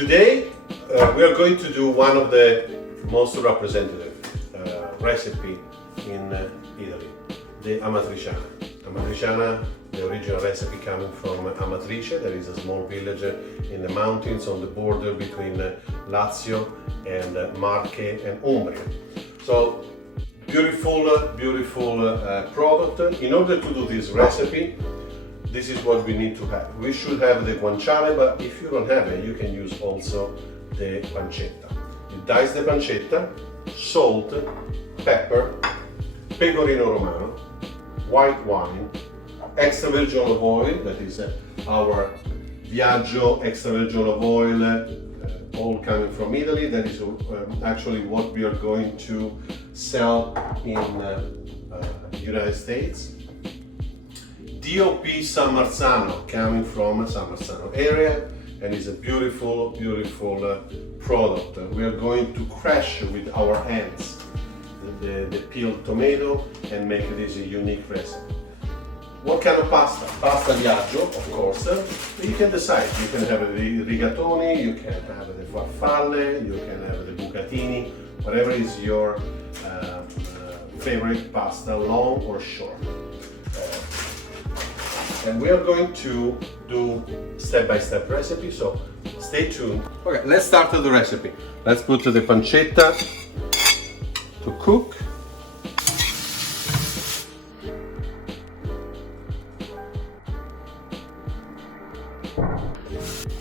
Today we are going to do one of the most representative recipe in Italy, the Amatriciana. Amatriciana, the original recipe coming from Amatrice, that is a small village in the mountains on the border between Lazio and Marche and Umbria. So beautiful product. In order to do this recipe, this is what we need to have. We should have the guanciale, but if you don't have it, you can use also the pancetta. You dice the pancetta, salt, pepper, pecorino romano, white wine, extra virgin olive oil, that is our Viaggio extra virgin olive oil, all coming from Italy. That is actually what we are going to sell in United States. DOP San Marzano, coming from San Marzano area, and is a beautiful product. We are going to crush with our hands the peeled tomato and make this a unique recipe. What kind of pasta? Pasta Viaggio, of course. You can decide. You can have the rigatoni, you can have the farfalle, you can have the bucatini, whatever is your favorite pasta, long or short. And we are going to do step-by-step recipe, so stay tuned. Okay, let's start with the recipe. Let's put the pancetta to cook.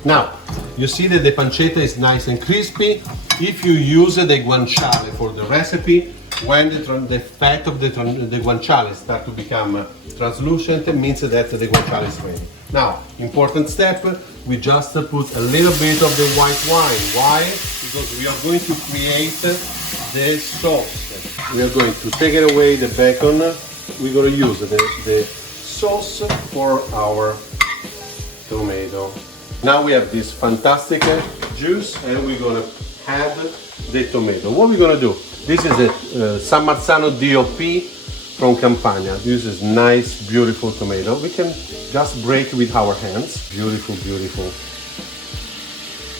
Now, you see that the pancetta is nice and crispy. If you use the guanciale for the recipe, when the fat of the guanciale start to become translucent, it means that the guanciale is ready. Now, important step, we just put a little bit of the white wine. Why? Because we are going to create the sauce. We are going to take it away the bacon. We're going to use the sauce for our tomato. Now we have this fantastic juice, and we're going to add the tomato. What we're going to do? This is a San Marzano DOP from Campania. This is nice, beautiful tomato. We can just break with our hands. Beautiful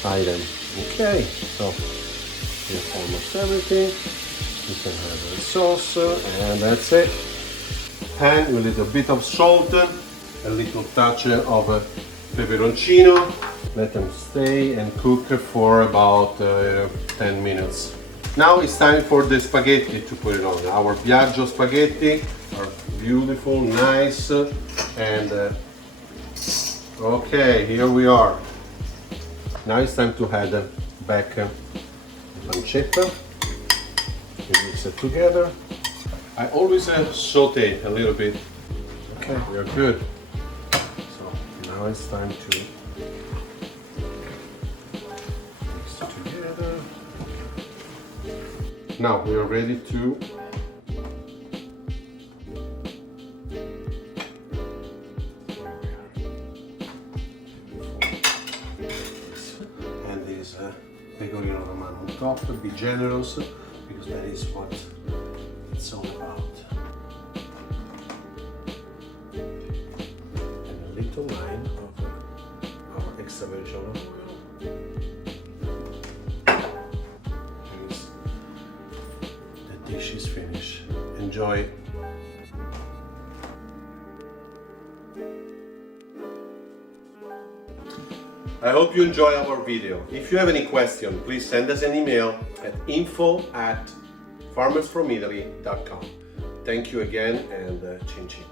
item. Okay, so here's almost everything. You can have the sauce, and that's it. And a little bit of salt, a little touch of peperoncino. Let them stay and cook for about 10 minutes. Now it's time for the spaghetti to put it on. Our Viaggio spaghetti are beautiful, nice, and okay, here we are. Now it's time to add back the pancetta. We mix it together. I always saute a little bit. Okay, we are good. So now it's time to mix it together. Now we are ready to and this pecorino romano on top. Be generous, because that is what it's all about. And a little line of our extra virgin olive oil. Dish is finished. Enjoy. I hope you enjoy our video. If you have any question, please send us an email at info@farmersfromitaly.com. Thank you again, and chin chin.